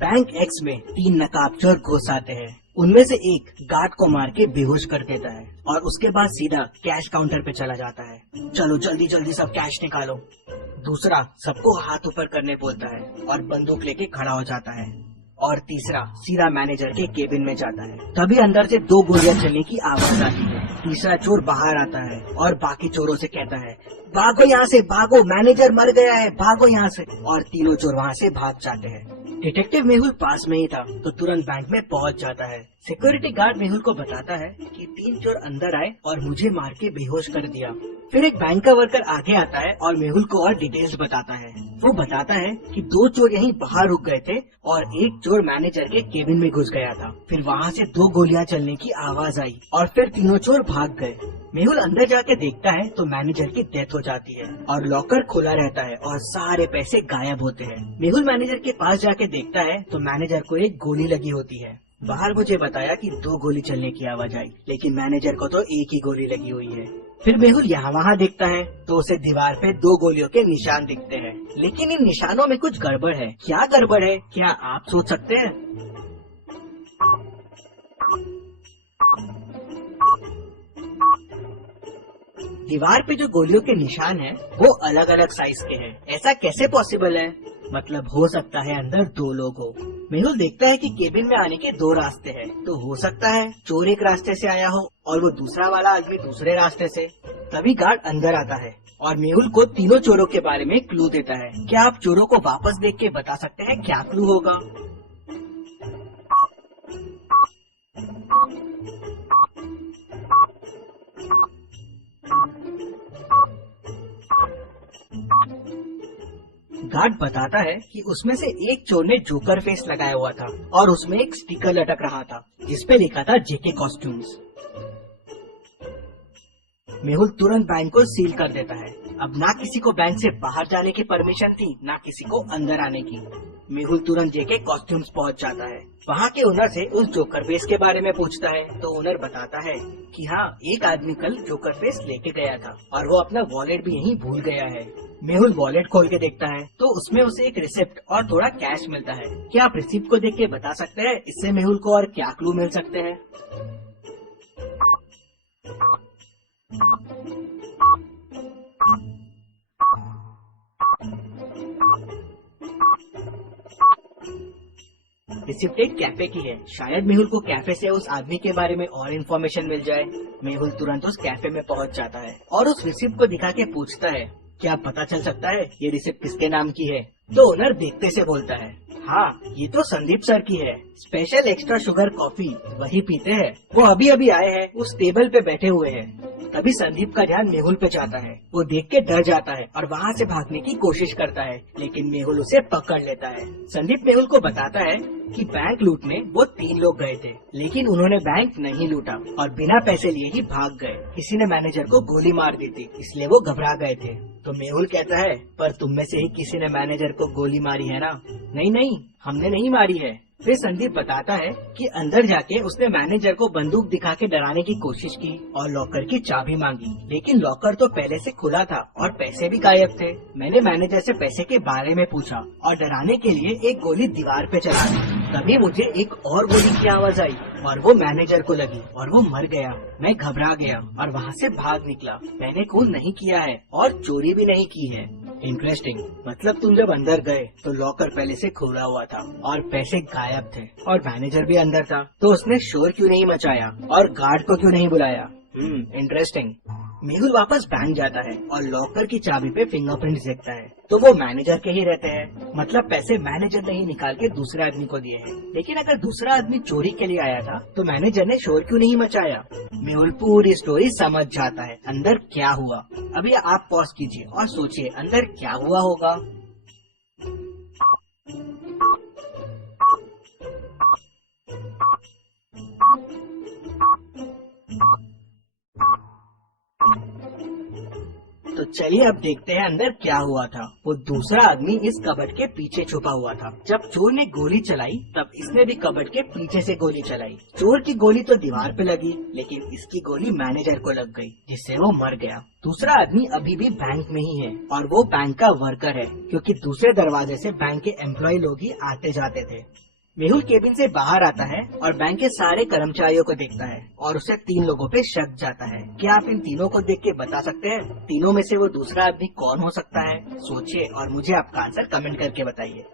Bank x में 3 नकाबचोर घुस आते हैं। उनमें से एक गार्ड को मार के बेहोश कर देता है और उसके बाद सीधा कैश काउंटर पे चला जाता है। चलो जल्दी जल्दी सब कैश निकालो। दूसरा सबको हाथ ऊपर करने बोलता है और बंदूक लेके खड़ा हो जाता है। और तीसरा सीधा मैनेजर के केबिन में जाता है। तभी अंदर से 2 गोलियां चलने की आवाज आती है। तीसरा चोर बाहर आता है और बाकी चोरों से कहता है, भागो यहाँ से, भागो, मैनेजर मर गया है, भागो यहाँ से। और तीनों चोर वहाँ से भाग जाते हैं। डिटेक्टिव मेहुल पास में ही था तो तुरंत बैंक में पहुँच जाता है। सिक्योरिटी गार्ड मेहुल को बताता है कि 3 चोर अंदर आए और मुझे मार के बेहोश कर दिया। फिर एक बैंक का वर्कर आगे आता है और मेहुल को और डिटेल्स बताता है। वो बताता है कि 2 चोर यहीं बाहर रुक गए थे और एक चोर मैनेजर के केबिन में घुस गया था। फिर वहाँ से 2 गोलियां चलने की आवाज आई और फिर तीनों चोर भाग गए। मेहुल अंदर जाके देखता है तो मैनेजर की डेथ हो जाती है और लॉकर खुला रहता है और सारे पैसे गायब होते हैं। मेहुल मैनेजर के पास जाके देखता है तो मैनेजर को एक गोली लगी होती है। बाहर मुझे बताया कि 2 गोली चलने की आवाज आई, लेकिन मैनेजर को तो एक ही गोली लगी हुई है। फिर मेहुल यहाँ वहाँ देखता है तो उसे दीवार पे 2 गोलियों के निशान दिखते हैं, लेकिन इन निशानों में कुछ गड़बड़ है। क्या गड़बड़ है, क्या आप सोच सकते हैं? दीवार पे जो गोलियों के निशान हैं, वो अलग अलग साइज के हैं। ऐसा कैसे पॉसिबल है? मतलब हो सकता है अंदर 2 लोग हो। मेहुल देखता है कि केबिन में आने के 2 रास्ते हैं, तो हो सकता है चोर एक रास्ते से आया हो और वो दूसरा वाला आदमी दूसरे रास्ते से। तभी गार्ड अंदर आता है और मेहुल को तीनों चोरों के बारे में क्लू देता है। क्या आप चोरों को वापस देख के बता सकते हैं क्या क्लू होगा? गार्ड बताता है कि उसमें से एक चोर ने जोकर फेस लगाया हुआ था और उसमें एक स्टिकर लटक रहा था जिसपे लिखा था जेके कॉस्ट्यूम्स। मेहुल तुरंत बैंक को सील कर देता है। अब ना किसी को बैंक से बाहर जाने की परमिशन थी, ना किसी को अंदर आने की। मेहुल तुरंत जेके कॉस्ट्यूम्स पहुंच जाता है। वहाँ के ओनर से उस जोकर फेस के बारे में पूछता है तो ओनर बताता है कि हाँ, एक आदमी कल जोकर फेस लेके गया था और वो अपना वॉलेट भी यहीं भूल गया है। मेहुल वॉलेट खोल के देखता है तो उसमें उसे एक रिसिप्ट और थोड़ा कैश मिलता है। क्या आप रिसिप्ट को देख के बता सकते हैं इससे मेहुल को और क्या क्लू मिल सकते हैं? रिसिप्ट एक कैफे की है। शायद मेहुल को कैफे से उस आदमी के बारे में और इन्फॉर्मेशन मिल जाए। मेहुल तुरंत उस कैफे में पहुंच जाता है और उस रिसिप्ट को दिखा के पूछता है, क्या पता चल सकता है ये रिसिप्ट किसके नाम की है? तो ओनर देखते से बोलता है, हाँ, ये तो संदीप सर की है। स्पेशल एक्स्ट्रा शुगर कॉफी वही पीते हैं। वो अभी अभी आए हैं, उस टेबल पे बैठे हुए हैं। तभी संदीप का ध्यान मेहुल पे जाता है। वो देख के डर जाता है और वहाँ से भागने की कोशिश करता है, लेकिन मेहुल उसे पकड़ लेता है। संदीप मेहुल को बताता है कि बैंक लूटने वो 3 लोग गए थे, लेकिन उन्होंने बैंक नहीं लूटा और बिना पैसे लिए ही भाग गए। किसी ने मैनेजर को गोली मार दी थी, इसलिए वो घबरा गए थे। तो मेहुल कहता है, पर तुम में से ही किसी ने मैनेजर को गोली मारी है ना? नहीं नहीं, हमने नहीं मारी है। फिर संदीप बताता है कि अंदर जाके उसने मैनेजर को बंदूक दिखा के डराने की कोशिश की और लॉकर की चाबी मांगी, लेकिन लॉकर तो पहले से खुला था और पैसे भी गायब थे। मैंने मैनेजर से पैसे के बारे में पूछा और डराने के लिए एक गोली दीवार पे चला दी। तभी मुझे एक और गोली की आवाज आई और वो मैनेजर को लगी और वो मर गया। मैं घबरा गया और वहाँ से भाग निकला। मैंने खून नहीं किया है और चोरी भी नहीं की है। इंटरेस्टिंग। मतलब तुम जब अंदर गए तो लॉकर पहले से खुला हुआ था और पैसे गायब थे और मैनेजर भी अंदर था, तो उसने शोर क्यों नहीं मचाया और गार्ड को क्यों नहीं बुलाया? इंटरेस्टिंग। मेहुल वापस बैंक जाता है और लॉकर की चाबी पे फिंगरप्रिंट्स देखता है, तो वो मैनेजर के ही रहते हैं। मतलब पैसे मैनेजर ने ही निकाल के दूसरे आदमी को दिए हैं। लेकिन अगर दूसरा आदमी चोरी के लिए आया था तो मैनेजर ने शोर क्यों नहीं मचाया? मेहुल पूरी स्टोरी समझ जाता है अंदर क्या हुआ। अभी आप पॉज कीजिए और सोचिए अंदर क्या हुआ होगा। तो चलिए अब देखते हैं अंदर क्या हुआ था। वो दूसरा आदमी इस कबर्ड के पीछे छुपा हुआ था। जब चोर ने गोली चलाई तब इसने भी कबर्ड के पीछे से गोली चलाई। चोर की गोली तो दीवार पे लगी, लेकिन इसकी गोली मैनेजर को लग गई, जिससे वो मर गया। दूसरा आदमी अभी भी बैंक में ही है और वो बैंक का वर्कर है, क्योंकि दूसरे दरवाजे से बैंक के एम्प्लॉय लोग ही आते जाते थे। मेहुल केबिन से बाहर आता है और बैंक के सारे कर्मचारियों को देखता है और उसे 3 लोगों पे शक जाता है। क्या आप इन तीनों को देख के बता सकते हैं तीनों में से वो दूसरा आदमी कौन हो सकता है? सोचिए और मुझे आपका आंसर कमेंट करके बताइए।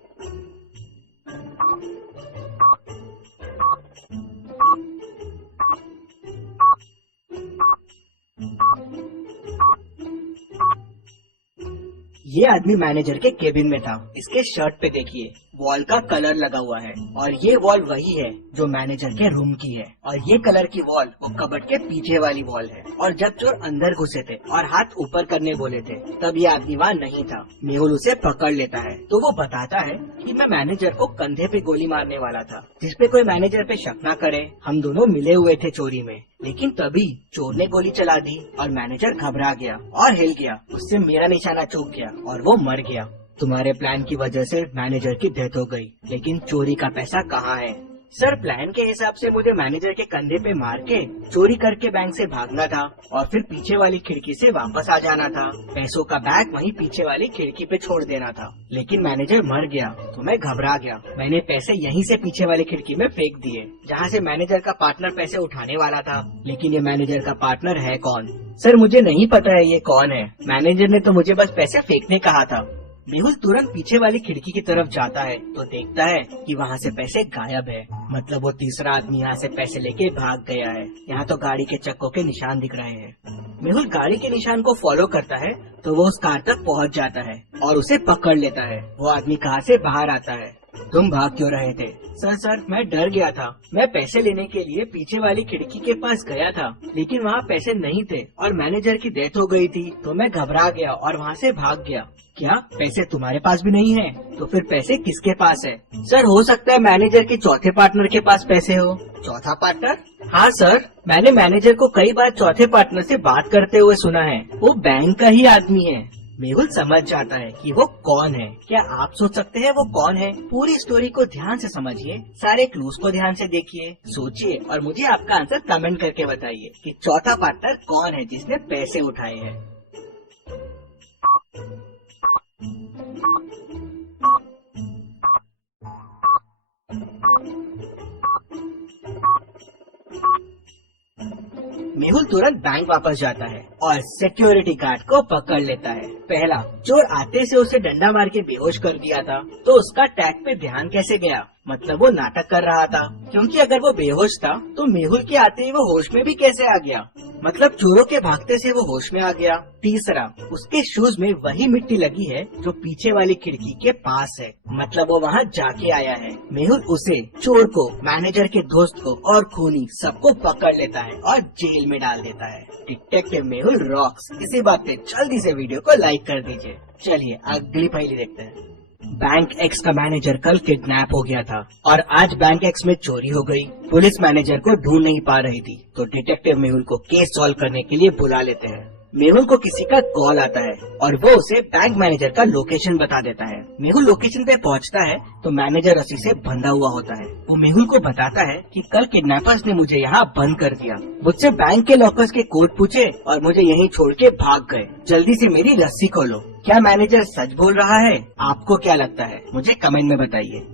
ये आदमी मैनेजर के केबिन में था। इसके शर्ट पे देखिए वॉल का कलर लगा हुआ है और ये वॉल वही है जो मैनेजर के रूम की है और ये कलर की वॉल वो कबर्ड के पीछे वाली वॉल है। और जब चोर अंदर घुसे थे और हाथ ऊपर करने बोले थे तब ये आदमी वहाँ नहीं था। मेहुल उसे पकड़ लेता है तो वो बताता है कि मैं मैनेजर को कंधे पे गोली मारने वाला था, जिसपे कोई मैनेजर पे शक न करे। हम दोनों मिले हुए थे चोरी में, लेकिन तभी चोर ने गोली चला दी और मैनेजर घबरा गया और हिल गया। उससे मेरा निशाना चूक गया और वो मर गया। तुम्हारे प्लान की वजह से मैनेजर की डेथ हो गई, लेकिन चोरी का पैसा कहाँ है? सर, प्लान के हिसाब से मुझे मैनेजर के कंधे पे मार के चोरी करके बैंक से भागना था और फिर पीछे वाली खिड़की से वापस आ जाना था। पैसों का बैग वहीं पीछे वाली खिड़की पे छोड़ देना था, लेकिन मैनेजर मर गया तो मैं घबरा गया। मैंने पैसे यहीं से पीछे वाली खिड़की में फेंक दिए, जहाँ से मैनेजर का पार्टनर पैसे उठाने वाला था। लेकिन ये मैनेजर का पार्टनर है कौन? सर, मुझे नहीं पता है ये कौन है। मैनेजर ने तो मुझे बस पैसे फेंकने कहा था। मेहुल तुरंत पीछे वाली खिड़की की तरफ जाता है तो देखता है कि वहाँ से पैसे गायब है। मतलब वो तीसरा आदमी यहाँ से पैसे लेके भाग गया है। यहाँ तो गाड़ी के चक्कों के निशान दिख रहे हैं। मेहुल गाड़ी के निशान को फॉलो करता है तो वो उस कार तक पहुँच जाता है और उसे पकड़ लेता है। वो आदमी कार से बाहर आता है। तुम भाग क्यों रहे थे? सर, मैं डर गया था। मैं पैसे लेने के लिए पीछे वाली खिड़की के पास गया था, लेकिन वहाँ पैसे नहीं थे और मैनेजर की डेथ हो गई थी, तो मैं घबरा गया और वहाँ से भाग गया। क्या पैसे तुम्हारे पास भी नहीं है? तो फिर पैसे किसके पास है? सर, हो सकता है मैनेजर के चौथे पार्टनर के पास पैसे हो। चौथा पार्टनर? हाँ सर, मैंने मैनेजर को कई बार चौथे पार्टनर से बात करते हुए सुना है। वो बैंक का ही आदमी है। मेहुल समझ जाता है कि वो कौन है। क्या आप सोच सकते हैं वो कौन है? पूरी स्टोरी को ध्यान से समझिए, सारे क्लूज को ध्यान से देखिए, सोचिए और मुझे आपका आंसर कमेंट करके बताइए कि चौथा पार्टनर कौन है जिसने पैसे उठाए हैं। मेहुल तुरंत बैंक वापस जाता है और सिक्योरिटी गार्ड को पकड़ लेता है। पहला, चोर आते से उसे डंडा मार के बेहोश कर दिया था, तो उसका टैग पे ध्यान कैसे गया? मतलब वो नाटक कर रहा था, क्योंकि अगर वो बेहोश था तो मेहुल के आते ही वो होश में भी कैसे आ गया? मतलब चोरों के भागते से वो होश में आ गया। तीसरा, उसके शूज में वही मिट्टी लगी है जो पीछे वाली खिड़की के पास है, मतलब वो वहाँ जाके आया है। मेहुल उसे, चोर को, मैनेजर के दोस्त को और खूनी सबको पकड़ लेता है और जेल में डाल देता है। Detective Mehul rocks. इसी बात पे जल्दी से वीडियो को लाइक कर दीजिए। चलिए अगली पहेली देखते हैं। बैंक एक्स का मैनेजर कल किडनैप हो गया था और आज बैंक एक्स में चोरी हो गई। पुलिस मैनेजर को ढूंढ नहीं पा रही थी, तो डिटेक्टिव मेहुल को केस सॉल्व करने के लिए बुला लेते हैं। मेहुल को किसी का कॉल आता है और वो उसे बैंक मैनेजर का लोकेशन बता देता है। मेहुल लोकेशन पे पहुंचता है तो मैनेजर रस्सी से बंधा हुआ होता है। वो मेहुल को बताता है कि कल किडनैपर्स ने मुझे यहाँ बंद कर दिया, मुझसे बैंक के लॉकर्स के कोड पूछे और मुझे यहीं छोड़ के भाग गए। जल्दी से मेरी रस्सी खोलो। क्या मैनेजर सच बोल रहा है? आपको क्या लगता है? मुझे कमेंट में बताइए।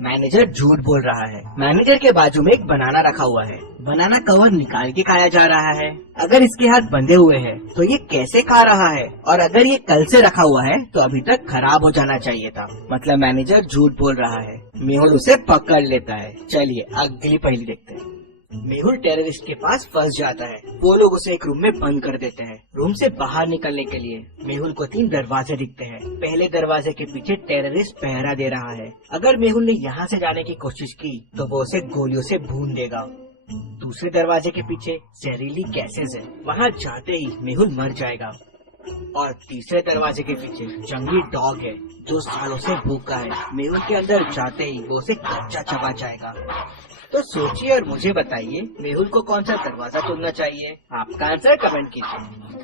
मैनेजर झूठ बोल रहा है। मैनेजर के बाजू में एक बनाना रखा हुआ है। बनाना कवर निकाल के खाया जा रहा है। अगर इसके हाथ बंधे हुए हैं तो ये कैसे खा रहा है? और अगर ये कल से रखा हुआ है तो अभी तक खराब हो जाना चाहिए था। मतलब मैनेजर झूठ बोल रहा है। मेहुल उसे पकड़ लेता है। चलिए अगली पहेली देखते हैं। मेहुल टेररिस्ट के पास फंस जाता है। वो लोग उसे एक रूम में बंद कर देते हैं। रूम से बाहर निकलने के लिए मेहुल को 3 दरवाजे दिखते हैं। पहले दरवाजे के पीछे टेररिस्ट पहरा दे रहा है। अगर मेहुल ने यहाँ से जाने की कोशिश की तो वो उसे गोलियों से भून देगा। दूसरे दरवाजे के पीछे जहरीली गैसेज है, वहाँ जाते ही मेहुल मर जाएगा। और तीसरे दरवाजे के पीछे जंगली डॉग है जो सालों से भूखा है। मेहुल के अंदर जाते ही वो उसे कच्चा चबा जाएगा। तो सोचिए और मुझे बताइए, मेहुल को कौन सा दरवाजा तोड़ना चाहिए? आपका आंसर कमेंट कीजिए।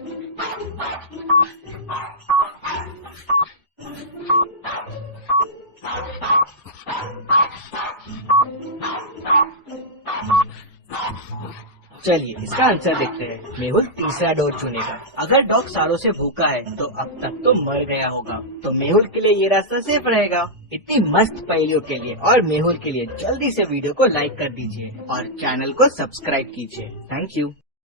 चलिए इसका आंसर देखते हैं। मेहुल तीसरा डोर चुनेगा। अगर डॉग सालों से भूखा है तो अब तक तो मर गया होगा, तो मेहुल के लिए ये रास्ता सेफ रहेगा। इतनी मस्त पहेलियों के लिए और मेहुल के लिए जल्दी से वीडियो को लाइक कर दीजिए और चैनल को सब्सक्राइब कीजिए। Thank you.